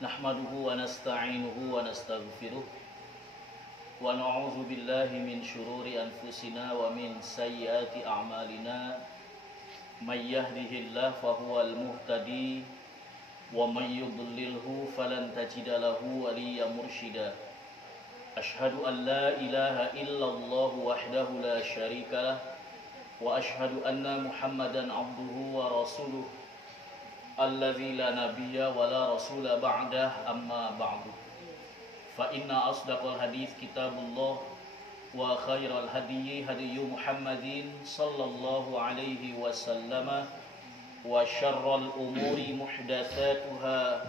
Nahmaduhu wa nasta'inuhu wa nastaghfiruh wa na'udzu billahi min syururi anfusina wa min sayyiati a'malina may yahdihillahu fahuwal muhtadi wa may yudlilhu falan tajida lahu waliyyan mursyida. Ashhadu an la ilaha illallah wahdahu la syarika lah wa ashhadu anna Muhammadan abduhu wa rasuluh alladzi la nabiyya wa la rasula ba'dah, amma ba'du. Fa inna asdaqal hadits kitabullah wa khairal hadyi hadyu Muhammadin sallallahu alaihi wasallam wa syarral umuri muhdatsatuha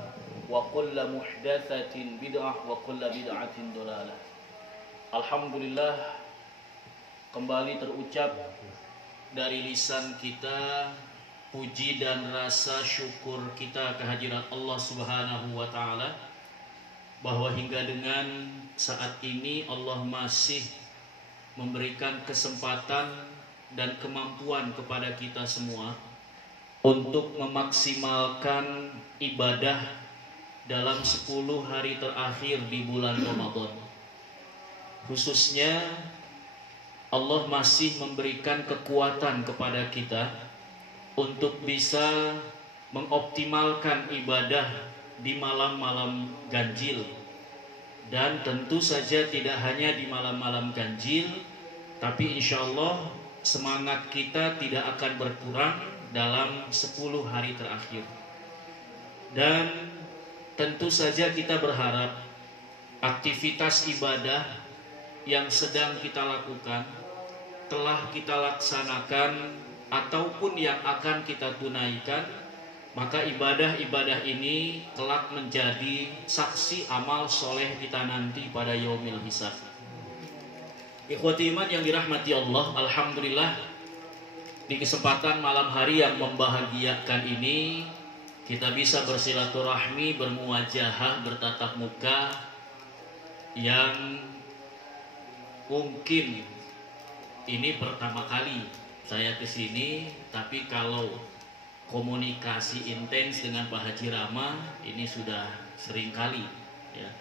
wa kullu muhdatsatin bid'ah wa kullu bid'atin dhalalah. Alhamdulillah, kembali terucap dari lisan kita puji dan rasa syukur kita kehadirat Allah Subhanahu wa taala, bahwa hingga dengan saat ini Allah masih memberikan kesempatan dan kemampuan kepada kita semua untuk memaksimalkan ibadah dalam 10 hari terakhir di bulan Ramadan. Khususnya Allah masih memberikan kekuatan kepada kita untuk bisa mengoptimalkan ibadah di malam-malam ganjil. Dan tentu saja tidak hanya di malam-malam ganjil, tapi insya Allah semangat kita tidak akan berkurang dalam 10 hari terakhir. Dan tentu saja kita berharap aktivitas ibadah yang sedang kita lakukan, telah kita laksanakan ataupun yang akan kita tunaikan, maka ibadah-ibadah ini kelak menjadi saksi amal soleh kita nanti pada yaumil hisab. Ikhwati iman yang dirahmati Allah, alhamdulillah di kesempatan malam hari yang membahagiakan ini kita bisa bersilaturahmi, bermuwajahah, bertatap muka, yang mungkin ini pertama kali saya kesini, tapi kalau komunikasi intens dengan Pak Haji Rama ini sudah sering kali, ya.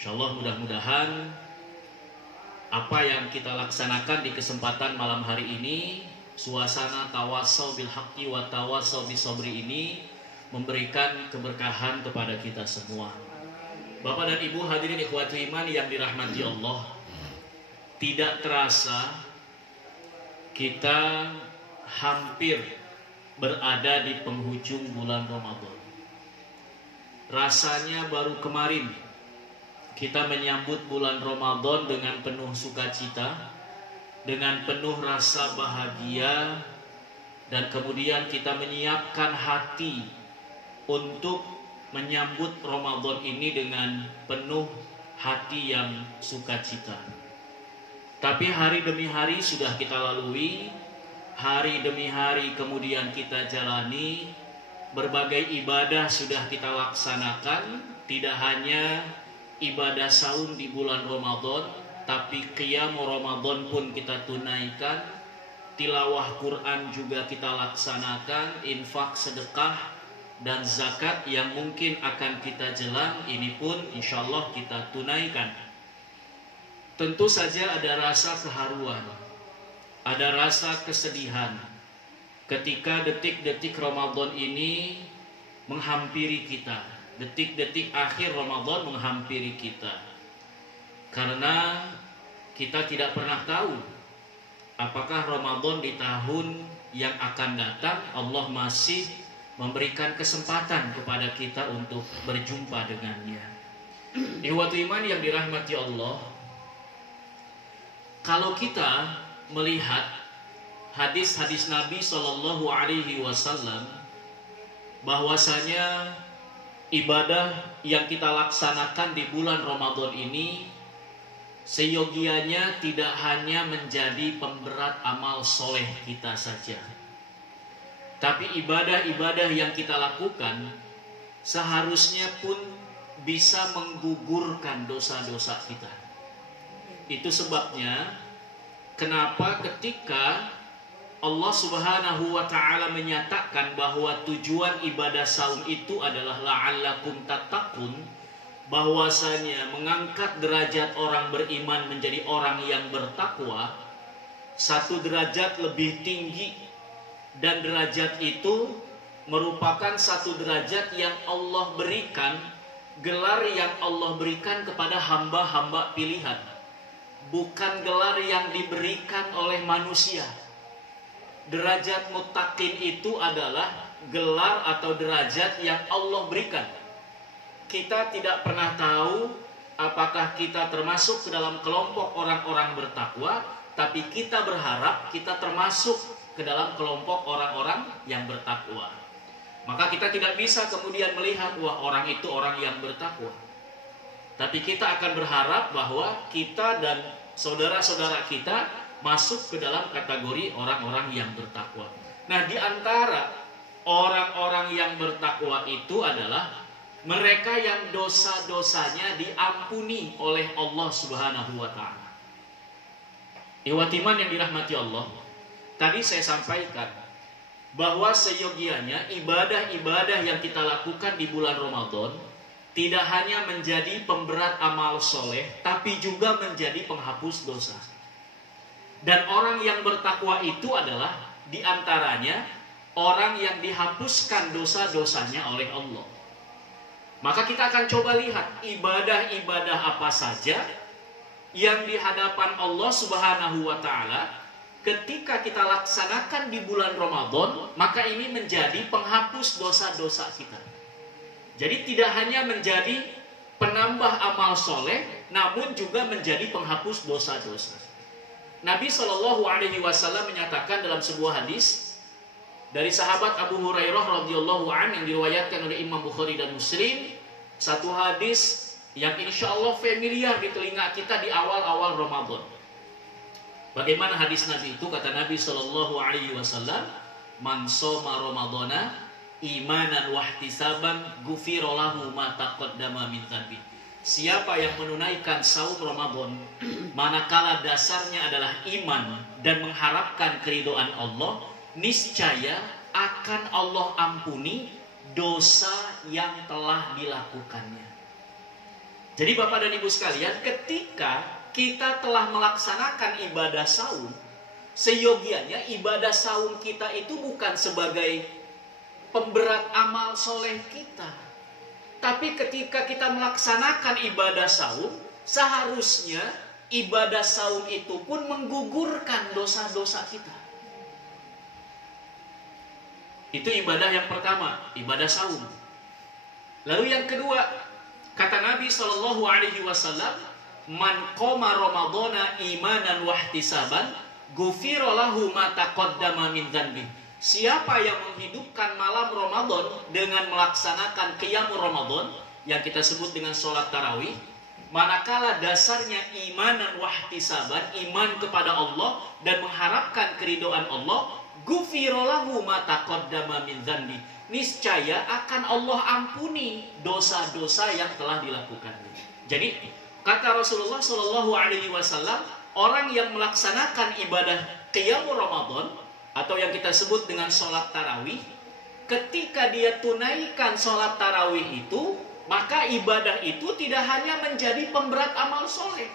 Insyaallah mudah-mudahan apa yang kita laksanakan di kesempatan malam hari ini, suasana tawasau bil haqqi wa tawasau bis sabri ini memberikan keberkahan kepada kita semua. Bapak dan Ibu hadirin ikhwati iman yang dirahmati Allah, tidak terasa kita hampir berada di penghujung bulan Ramadan. Rasanya baru kemarin kita menyambut bulan Ramadan dengan penuh sukacita, dengan penuh rasa bahagia, dan kemudian kita menyiapkan hati untuk menyambut Ramadan ini dengan penuh hati yang sukacita. Tapi hari demi hari sudah kita lalui, hari demi hari kemudian kita jalani, berbagai ibadah sudah kita laksanakan, tidak hanya ibadah saum di bulan Ramadan, tapi qiyam Ramadan pun kita tunaikan, tilawah Quran juga kita laksanakan, infak, sedekah, dan zakat yang mungkin akan kita jelang, ini pun insyaallah kita tunaikan. Tentu saja ada rasa keharuan, ada rasa kesedihan ketika detik-detik Ramadan ini menghampiri kita, detik-detik akhir Ramadan menghampiri kita. Karena kita tidak pernah tahu apakah Ramadan di tahun yang akan datang Allah masih memberikan kesempatan kepada kita untuk berjumpa dengannya. Ikhwati iman yang dirahmati Allah, kalau kita melihat hadis-hadis Nabi Shallallahu Alaihi Wasallam, bahwasanya ibadah yang kita laksanakan di bulan Ramadan ini seyogianya tidak hanya menjadi pemberat amal soleh kita saja, tapi ibadah-ibadah yang kita lakukan seharusnya pun bisa menggugurkan dosa-dosa kita. Itu sebabnya kenapa ketika Allah Subhanahu wa taala menyatakan bahwa tujuan ibadah saum itu adalah la'allakum tattaqun, bahwasanya mengangkat derajat orang beriman menjadi orang yang bertakwa satu derajat lebih tinggi, dan derajat itu merupakan satu derajat yang Allah berikan, gelar yang Allah berikan kepada hamba-hamba pilihan, bukan gelar yang diberikan oleh manusia. Derajat muttaqin itu adalah gelar atau derajat yang Allah berikan. Kita tidak pernah tahu apakah kita termasuk ke dalam kelompok orang-orang bertakwa, tapi kita berharap kita termasuk ke dalam kelompok orang-orang yang bertakwa. Maka kita tidak bisa kemudian melihat wah orang itu orang yang bertakwa. Tapi kita akan berharap bahwa kita dan saudara-saudara kita masuk ke dalam kategori orang-orang yang bertakwa. Nah, di antara orang-orang yang bertakwa itu adalah mereka yang dosa-dosanya diampuni oleh Allah Subhanahu wa taala. Ikhwatiman yang dirahmati Allah, tadi saya sampaikan bahwa seyogianya ibadah-ibadah yang kita lakukan di bulan Ramadan tidak hanya menjadi pemberat amal soleh, tapi juga menjadi penghapus dosa. Dan orang yang bertakwa itu adalah diantaranya orang yang dihapuskan dosa-dosanya oleh Allah. Maka kita akan coba lihat ibadah-ibadah apa saja yang di hadapan Allah Subhanahu wa taala ketika kita laksanakan di bulan Ramadan, maka ini menjadi penghapus dosa-dosa kita. Jadi tidak hanya menjadi penambah amal soleh, namun juga menjadi penghapus dosa-dosa. Nabi Shallallahu Alaihi Wasallam menyatakan dalam sebuah hadis dari sahabat Abu Hurairah radhiyallahu anhu yang diriwayatkan oleh Imam Bukhari dan Muslim, satu hadis yang insya Allah familiar di telinga kita di awal-awal Ramadan. Bagaimana hadis Nabi itu? Kata Nabi Shallallahu Alaihi Wasallam, "Man shoma Ramadana imanan wahtisaban ghufira lahu ma taqaddama min dhanbi." Siapa yang menunaikan saum Ramadan manakala dasarnya adalah iman dan mengharapkan keridhaan Allah, niscaya akan Allah ampuni dosa yang telah dilakukannya. Jadi Bapak dan Ibu sekalian, ketika kita telah melaksanakan ibadah saum, seyogianya ibadah saum kita itu bukan sebagai pemberat amal soleh kita. Tapi ketika kita melaksanakan ibadah saum, seharusnya ibadah saum itu pun menggugurkan dosa-dosa kita. Itu ibadah yang pertama, ibadah saum. Lalu yang kedua, kata Nabi Shallallahu Alaihi Wasallam, "Man qoma Ramadana imanan wahtisaban, ghufira lahu ma taqaddama min dzanbi." Siapa yang menghidupkan malam Ramadan dengan melaksanakan qiyamul Ramadan yang kita sebut dengan sholat tarawih, manakala dasarnya imanan wahtisaban, iman kepada Allah dan mengharapkan keridhaan Allah, ghufira lahu ma taqaddama min dzanbi, niscaya akan Allah ampuni dosa-dosa yang telah dilakukannya. Jadi kata Rasulullah Shallallahu Alaihi Wasallam, orang yang melaksanakan ibadah qiyamul Ramadan atau yang kita sebut dengan sholat tarawih, ketika dia tunaikan sholat tarawih itu, maka ibadah itu tidak hanya menjadi pemberat amal soleh,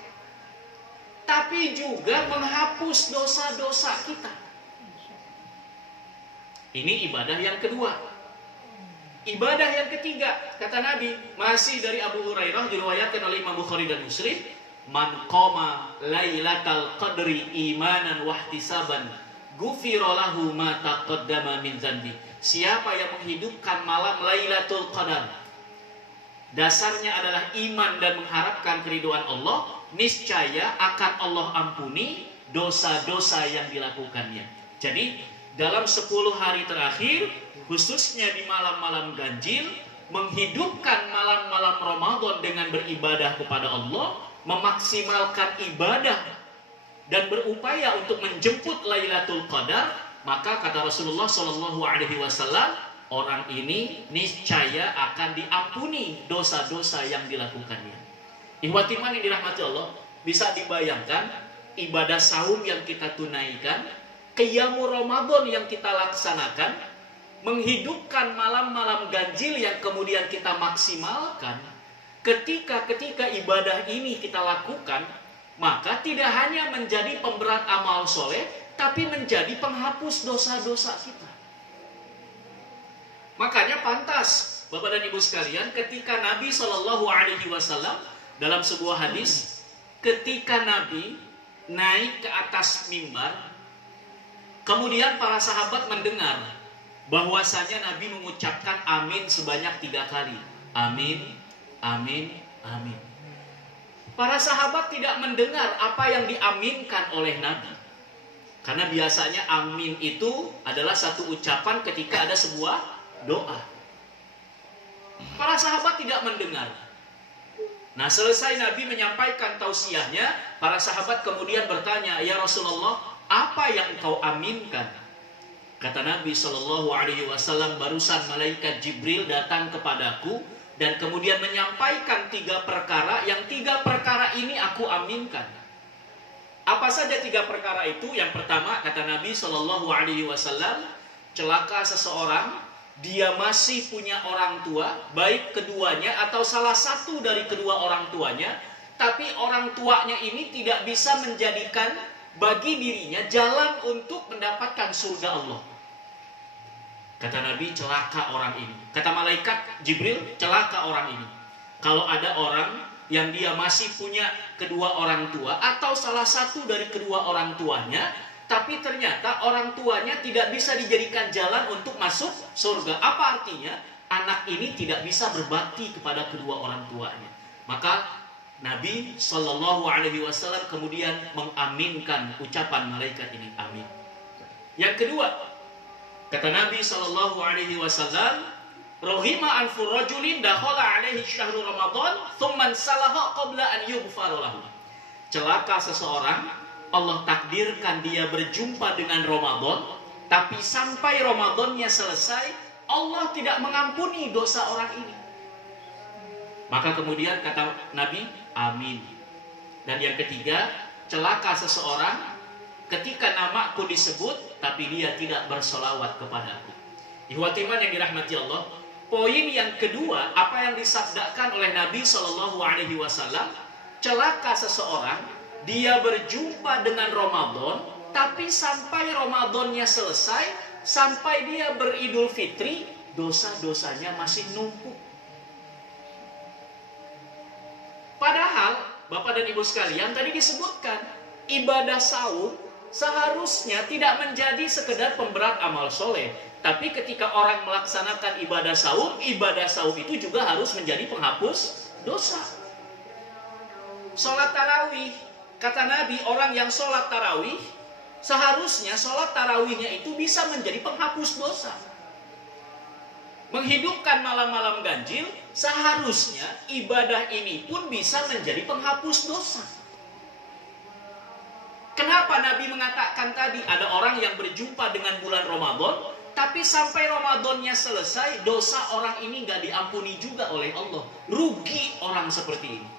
tapi juga menghapus dosa-dosa kita. Ini ibadah yang kedua. Ibadah yang ketiga, kata Nabi, masih dari Abu Hurairah, diriwayatkan oleh Imam Bukhari dan Muslim, "Man qama lailatal qadri imanan wahtisaban, ghufira lahu ma taqaddama min dzanbi." Siapa yang menghidupkan malam Lailatul Qadar, dasarnya adalah iman dan mengharapkan keridhaan Allah, niscaya akan Allah ampuni dosa-dosa yang dilakukannya. Jadi dalam 10 hari terakhir, khususnya di malam-malam ganjil, menghidupkan malam-malam Ramadan dengan beribadah kepada Allah, memaksimalkan ibadah dan berupaya untuk menjemput Lailatul Qadar, maka kata Rasulullah Shallallahu Alaihi Wasallam, orang ini niscaya akan diampuni dosa-dosa yang dilakukannya. Ikhwatiman yang dirahmati Allah, bisa dibayangkan ibadah saum yang kita tunaikan Qiyamul Ramadan yang kita laksanakan, menghidupkan malam-malam ganjil yang kemudian kita maksimalkan, ketika ibadah ini kita lakukan, maka tidak hanya menjadi pemberat amal soleh, tapi menjadi penghapus dosa-dosa kita. Makanya pantas, Bapak dan Ibu sekalian, ketika Nabi SAW dalam sebuah hadis, ketika Nabi naik ke atas mimbar, kemudian para sahabat mendengar bahwasanya Nabi mengucapkan amin sebanyak 3 kali. Amin, amin, amin. Para sahabat tidak mendengar apa yang diaminkan oleh Nabi. Karena biasanya amin itu adalah satu ucapan ketika ada sebuah doa. Para sahabat tidak mendengar. Nah, selesai Nabi menyampaikan tausiahnya, para sahabat kemudian bertanya, "Ya Rasulullah, apa yang engkau aminkan?" Kata Nabi SAW, "Barusan malaikat Jibril datang kepadaku dan kemudian menyampaikan 3 perkara, yang 3 perkara ini aku aminkan." Apa saja 3 perkara itu? Yang pertama, kata Nabi SAW, celaka seseorang, dia masih punya orang tua, baik keduanya atau salah satu dari kedua orang tuanya, tapi orang tuanya ini tidak bisa menjadikan bagi dirinya jalan untuk mendapatkan surga Allah. Kata Nabi, celaka orang ini. Kata malaikat Jibril, celaka orang ini. Kalau ada orang yang dia masih punya kedua orang tua atau salah satu dari kedua orang tuanya, tapi ternyata orang tuanya tidak bisa dijadikan jalan untuk masuk surga. Apa artinya? Anak ini tidak bisa berbakti kepada kedua orang tuanya. Maka Nabi SAW kemudian mengaminkan ucapan malaikat ini. Amin. Yang kedua, kata Nabi SAW, "Rohima anfur rajulin dakhala alaihi syahru Ramadan, thumman salaha qabla an yughfar lahu." Celaka seseorang, Allah takdirkan dia berjumpa dengan Ramadan, tapi sampai Ramadannya selesai, Allah tidak mengampuni dosa orang ini. Maka kemudian kata Nabi, amin. Dan yang ketiga, celaka seseorang ketika namaku disebut, tapi dia tidak bersolawat kepadaku. Ihwati iman yang dirahmati Allah, poin yang kedua, apa yang disabdakan oleh Nabi SAW, celaka seseorang, dia berjumpa dengan Ramadan, tapi sampai Ramadannya selesai, sampai dia beridul fitri, dosa-dosanya masih numpuk. Padahal, Bapak dan Ibu sekalian, tadi disebutkan, ibadah saum seharusnya tidak menjadi sekedar pemberat amal soleh. Tapi ketika orang melaksanakan ibadah saum itu juga harus menjadi penghapus dosa. Sholat tarawih, kata Nabi, orang yang sholat tarawih, seharusnya sholat tarawihnya itu bisa menjadi penghapus dosa. Menghidupkan malam-malam ganjil, seharusnya ibadah ini pun bisa menjadi penghapus dosa. Kenapa Nabi mengatakan tadi, ada orang yang berjumpa dengan bulan Ramadan, tapi sampai Ramadannya selesai, dosa orang ini gak diampuni juga oleh Allah. Rugi orang seperti ini.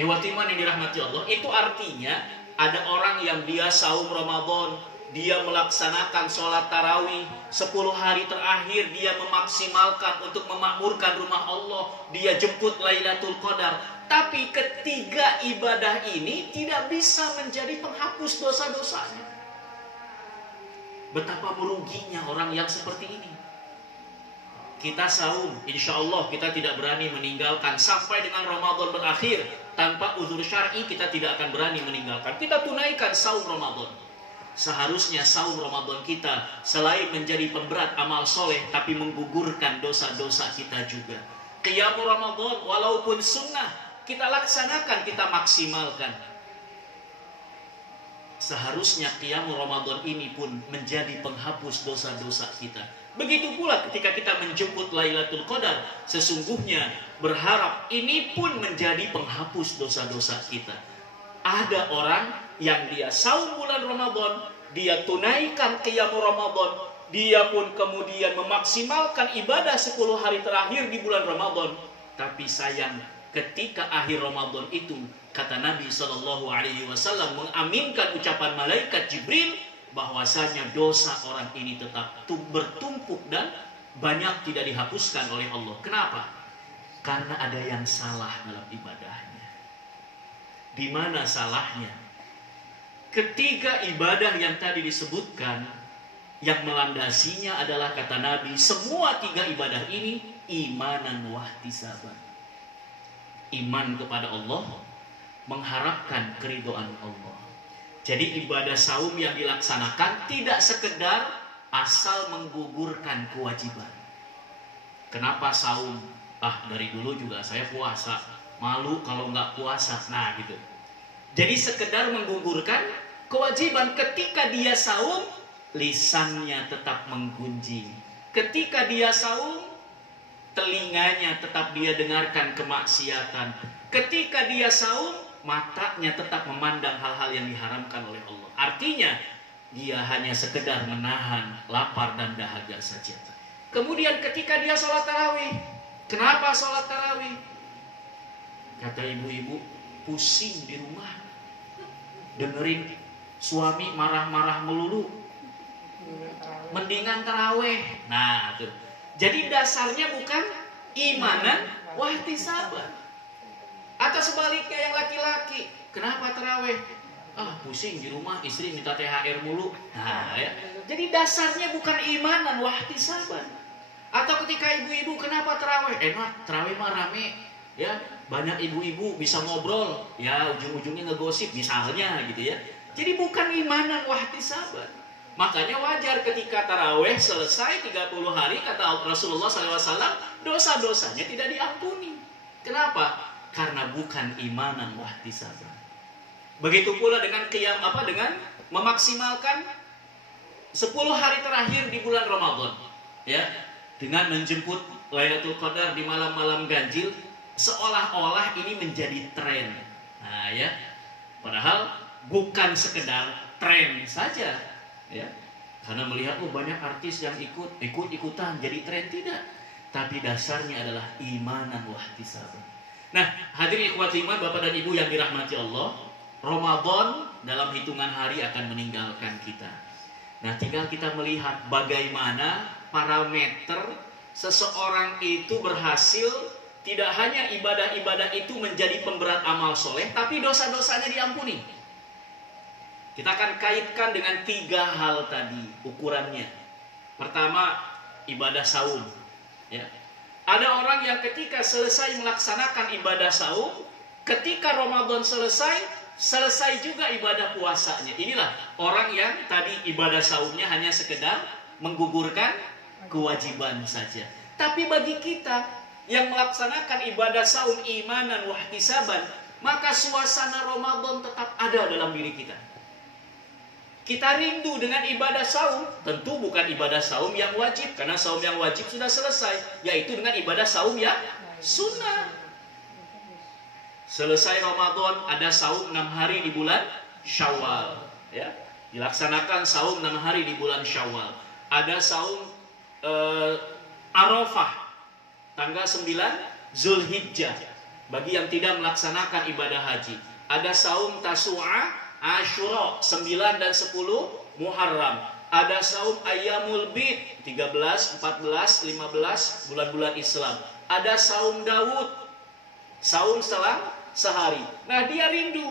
Ikhwatiman yang dirahmati Allah, itu artinya ada orang yang dia saum Ramadan, dia melaksanakan sholat tarawih 10 hari terakhir, dia memaksimalkan untuk memakmurkan rumah Allah, dia jemput Lailatul Qadar, tapi ketiga ibadah ini tidak bisa menjadi penghapus dosa-dosanya. Betapa meruginya orang yang seperti ini. Kita saum, insya Allah kita tidak berani meninggalkan sampai dengan Ramadan berakhir. Tanpa uzur syar'i kita tidak akan berani meninggalkan. Kita tunaikan saum Ramadan. Seharusnya saum Ramadan kita selain menjadi pemberat amal soleh, tapi menggugurkan dosa-dosa kita juga. Qiyamul Ramadan walaupun sunnah, kita laksanakan, kita maksimalkan. Seharusnya Qiyamul Ramadan ini pun menjadi penghapus dosa-dosa kita. Begitu pula ketika kita menjemput Lailatul Qadar, sesungguhnya berharap ini pun menjadi penghapus dosa-dosa kita. Ada orang yang dia saum bulan Ramadan, dia tunaikan Qiyamul Ramadan, dia pun kemudian memaksimalkan ibadah 10 hari terakhir di bulan Ramadan, tapi sayang ketika akhir Ramadan itu, kata Nabi SAW mengaminkan ucapan malaikat Jibril bahwasanya dosa orang ini tetap bertumpuk dan banyak tidak dihapuskan oleh Allah. Kenapa? Karena ada yang salah dalam ibadahnya. Di mana salahnya? Ketiga ibadah yang tadi disebutkan, yang melandasinya adalah kata Nabi, semua tiga ibadah ini imanan wahtisaban. Iman kepada Allah, mengharapkan keridhaan Allah. Jadi ibadah saum yang dilaksanakan tidak sekedar asal menggugurkan kewajiban. Kenapa saum? Dari dulu juga saya puasa, malu kalau nggak puasa. Nah gitu. Jadi sekedar menggugurkan kewajiban. Ketika dia saum, lisannya tetap menggunjing. Ketika dia saum, telinganya tetap dia dengarkan kemaksiatan. Ketika dia saum, matanya tetap memandang hal-hal yang diharamkan oleh Allah. Artinya, dia hanya sekedar menahan lapar dan dahaga saja. Kemudian ketika dia sholat tarawih, kenapa sholat tarawih? Kata ibu-ibu, pusing di rumah, dengerin suami marah-marah melulu, mendingan tarawih. Nah, tuh. Jadi dasarnya bukan imanan wahtisaban. Atau sebaliknya yang laki-laki, kenapa tarawih? Pusing di rumah, istri minta THR mulu. Nah, ya. Jadi dasarnya bukan imanan wahtisaban. Atau ketika ibu-ibu, kenapa tarawih? Enak, tarawih mah rame, ya. Banyak ibu-ibu bisa ngobrol, ya ujung-ujungnya ngegosip misalnya gitu ya. Jadi bukan imanan wahtisaban. Makanya wajar ketika tarawih selesai 30 hari, kata Rasulullah SAW, dosa-dosanya tidak diampuni. Kenapa? Karena bukan imanan wahtisaban. Begitu pula dengan dengan memaksimalkan 10 hari terakhir di bulan Ramadan, ya, dengan menjemput Lailatul Qadar di malam-malam ganjil, seolah-olah ini menjadi tren. Nah, ya. Padahal bukan sekedar tren saja, ya. Karena melihat banyak artis yang ikut-ikutan jadi tren, tidak. Tapi dasarnya adalah imanan wahtisaban. Nah, hadirin ikhwati iman, Bapak dan Ibu yang dirahmati Allah, Ramadan dalam hitungan hari akan meninggalkan kita. Nah, tinggal kita melihat bagaimana parameter seseorang itu berhasil, tidak hanya ibadah-ibadah itu menjadi pemberat amal soleh, tapi dosa-dosanya diampuni. Kita akan kaitkan dengan 3 hal tadi ukurannya. Pertama, ibadah saum. Ya. Ada orang yang ketika selesai melaksanakan ibadah saum, ketika Ramadan selesai juga ibadah puasanya. Inilah orang yang tadi ibadah saumnya hanya sekedar menggugurkan kewajiban saja. Tapi bagi kita yang melaksanakan ibadah saum imanan wahtisaban, maka suasana Ramadan tetap ada dalam diri kita. Kita rindu dengan ibadah saum, tentu bukan ibadah saum yang wajib, karena saum yang wajib sudah selesai, yaitu dengan ibadah saum yang sunnah. Selesai Ramadan, ada saum 6 hari di bulan Syawal, ya. Dilaksanakan saum 6 hari di bulan Syawal. Ada saum Arafah, tanggal 9 Zulhijjah, bagi yang tidak melaksanakan ibadah haji. Ada saum Tasu'a, Asyura 9 dan 10 Muharram. Ada saum Ayyamul Bid 13, 14, 15 bulan-bulan Islam. Ada saum Daud, saum selang sehari. Nah, dia rindu.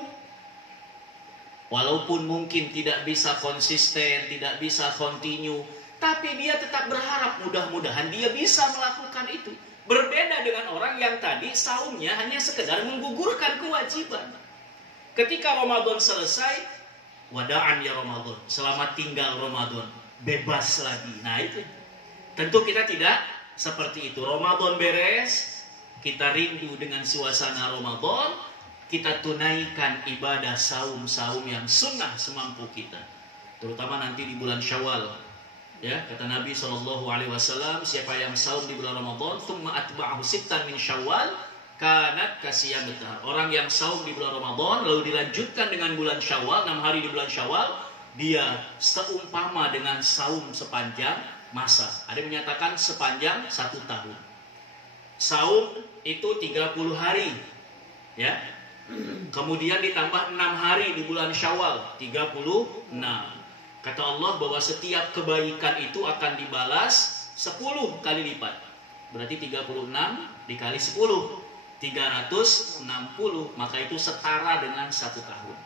Walaupun mungkin tidak bisa konsisten, tidak bisa continue, tapi dia tetap berharap mudah-mudahan dia bisa melakukan itu. Berbeda dengan orang yang tadi saumnya hanya sekedar menggugurkan kewajiban. Ketika Ramadan selesai, wada'an ya Ramadan, selamat tinggal Ramadan, bebas lagi. Nah itu, tentu kita tidak seperti itu. Ramadan beres, kita rindu dengan suasana Ramadan, kita tunaikan ibadah saum-saum yang sunnah semampu kita. Terutama nanti di bulan Syawal. Ya, kata Nabi SAW, siapa yang saum di bulan Ramadan, thumma atba'ahu sittan min Syawal, kanat kasiyam betar. Orang yang saum di bulan Ramadan lalu dilanjutkan dengan bulan Syawal, 6 hari di bulan Syawal, dia seumpama dengan saum sepanjang masa. Ada yang menyatakan sepanjang 1 tahun. Saum itu 30 hari Ya. Kemudian ditambah 6 hari di bulan Syawal, 36. Kata Allah bahwa setiap kebaikan itu akan dibalas 10 kali lipat. Berarti 36 dikali 10, 360, maka itu setara dengan 1 tahun.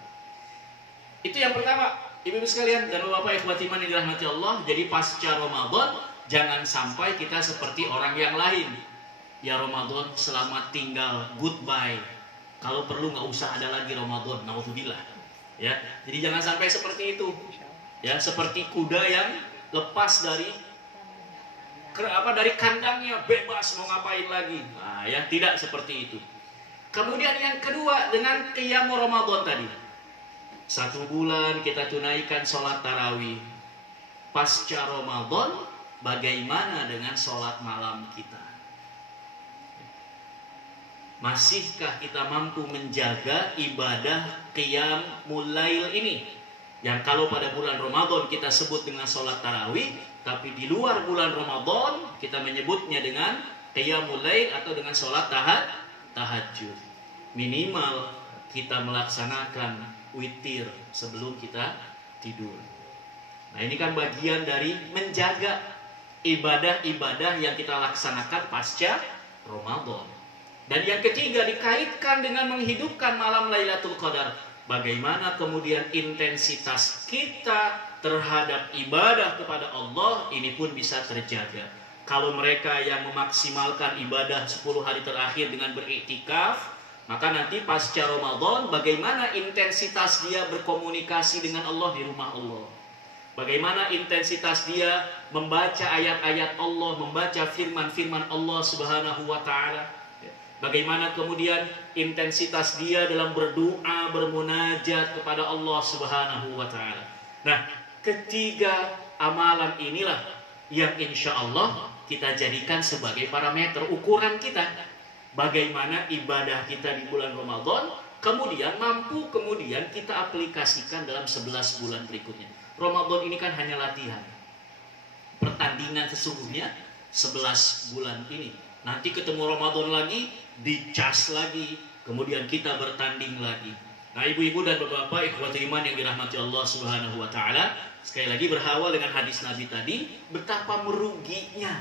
Itu yang pertama, ibu-ibu sekalian dan bapak ikhwati iman yang dirahmati Allah. Jadi pasca Ramadan jangan sampai kita seperti orang yang lain. Ya Ramadan selamat tinggal, goodbye. Kalau perlu nggak usah ada lagi Ramadan, naudzubillah. Ya, jadi jangan sampai seperti itu. Ya, seperti kuda yang lepas dari kandangnya, bebas mau ngapain lagi. Nah, ya tidak seperti itu. Kemudian yang kedua dengan qiyam Ramadan tadi. 1 bulan kita tunaikan sholat tarawih. Pasca Ramadan bagaimana dengan sholat malam kita? Masihkah kita mampu menjaga ibadah qiyamul lail ini? Yang kalau pada bulan Ramadan kita sebut dengan sholat tarawih, tapi di luar bulan Ramadan kita menyebutnya dengan qiyamul lail atau dengan sholat tahajud. Minimal kita melaksanakan witir sebelum kita tidur. Nah, ini kan bagian dari menjaga ibadah-ibadah yang kita laksanakan pasca Ramadan. Dan yang ketiga dikaitkan dengan menghidupkan malam Lailatul Qadar. Bagaimana kemudian intensitas kita terhadap ibadah kepada Allah ini pun bisa terjaga. Kalau mereka yang memaksimalkan ibadah 10 hari terakhir dengan beriktikaf, maka nanti pasca Ramadan bagaimana intensitas dia berkomunikasi dengan Allah di rumah Allah. Bagaimana intensitas dia membaca ayat-ayat Allah, membaca firman-firman Allah Subhanahu wa taala. Bagaimana kemudian intensitas dia dalam berdoa, bermunajat kepada Allah Subhanahu wa taala. Nah, ketiga amalan inilah yang insya Allah kita jadikan sebagai parameter ukuran kita. Bagaimana ibadah kita di bulan Ramadan, kemudian mampu kita aplikasikan dalam 11 bulan berikutnya. Ramadan ini kan hanya latihan. Pertandingan sesungguhnya 11 bulan ini. Nanti ketemu Ramadan lagi, dicas lagi, kemudian kita bertanding lagi. Nah, ibu-ibu dan bapak-bapak ikhwatul iman yang dirahmati Allah Subhanahu wa taala, sekali lagi berhawal dengan hadis Nabi tadi, betapa meruginya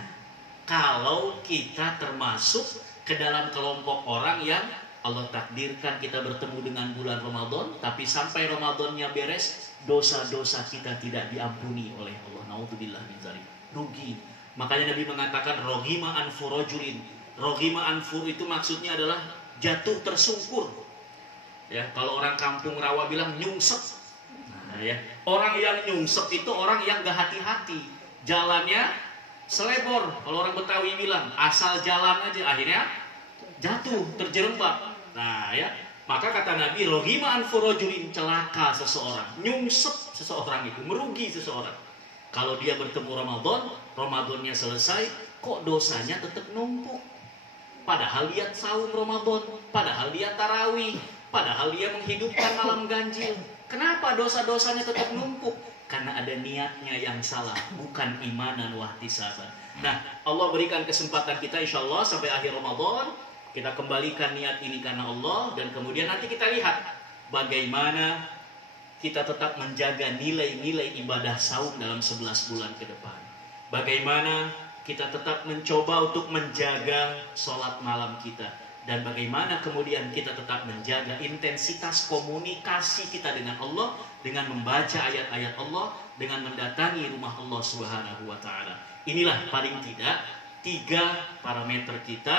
kalau kita termasuk ke dalam kelompok orang yang Allah takdirkan kita bertemu dengan bulan Ramadan, tapi sampai Ramadannya beres, dosa-dosa kita tidak diampuni oleh Allah. Naudzubillah min dzalik. Rugi. Makanya Nabi mengatakan roghima anfu rajulin. Roghima anfu itu maksudnya adalah jatuh tersungkur. Ya, kalau orang kampung rawa bilang nyungsep. Nah, ya, orang yang nyungsep itu orang yang gak hati-hati. Jalannya selebor. Kalau orang Betawi bilang asal jalan aja, akhirnya jatuh, terjerembab. Nah, ya, maka kata Nabi roghima anfu rajulin, celaka seseorang, nyungsep seseorang itu, merugi seseorang. Kalau dia bertemu Ramadan, Ramadannya selesai, kok dosanya tetap numpuk. Padahal dia saum Ramadan, padahal dia tarawih, padahal dia menghidupkan malam ganjil. Kenapa dosa-dosanya tetap numpuk? Karena ada niatnya yang salah, bukan imanan wahtisaban. Nah, Allah berikan kesempatan kita insya Allah sampai akhir Ramadan, kita kembalikan niat ini karena Allah, dan kemudian nanti kita lihat bagaimana kita tetap menjaga nilai-nilai ibadah saum dalam 11 bulan ke depan. Bagaimana kita tetap mencoba untuk menjaga sholat malam kita. Dan bagaimana kemudian kita tetap menjaga intensitas komunikasi kita dengan Allah, dengan membaca ayat-ayat Allah, dengan mendatangi rumah Allah Subhanahu wa ta'ala. Inilah paling tidak 3 parameter kita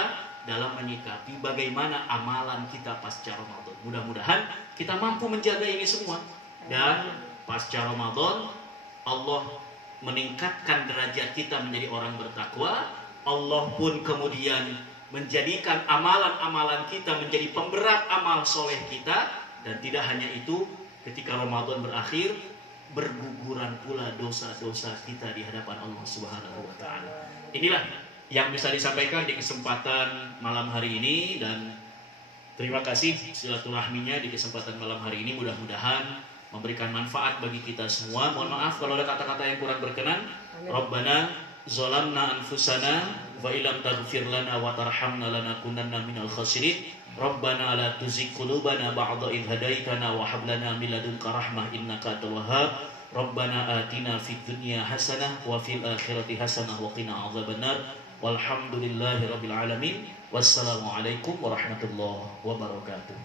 dalam menyikapi bagaimana amalan kita pasca Ramadan. Mudah-mudahan kita mampu menjaga ini semua. Dan pasca Ramadan Allah meningkatkan derajat kita menjadi orang bertakwa. Allah pun kemudian menjadikan amalan-amalan kita menjadi pemberat amal soleh kita. Dan tidak hanya itu, ketika Ramadan berakhir, berguguran pula dosa-dosa kita di hadapan Allah Subhanahu wa ta'ala. Inilah yang bisa disampaikan di kesempatan malam hari ini. Dan terima kasih silaturahminya di kesempatan malam hari ini. Mudah-mudahan memberikan manfaat bagi kita semua. Mohon maaf kalau ada kata-kata yang kurang berkenan. Rabbana zalamna anfusana wa illam taghfir lana wa tarhamna lanakunanna minal khasirin. Rabbana la tuzigh qulubana ba'da idh hadaitana wa hab lana min ladunka rahmah innaka antal wahhab. Rabbana atina fid dunya hasanah wa fil akhirati hasanah wa qina adzabannar. Walhamdulillahi rabbil alamin. Wassalamualaikum warahmatullahi wabarakatuh.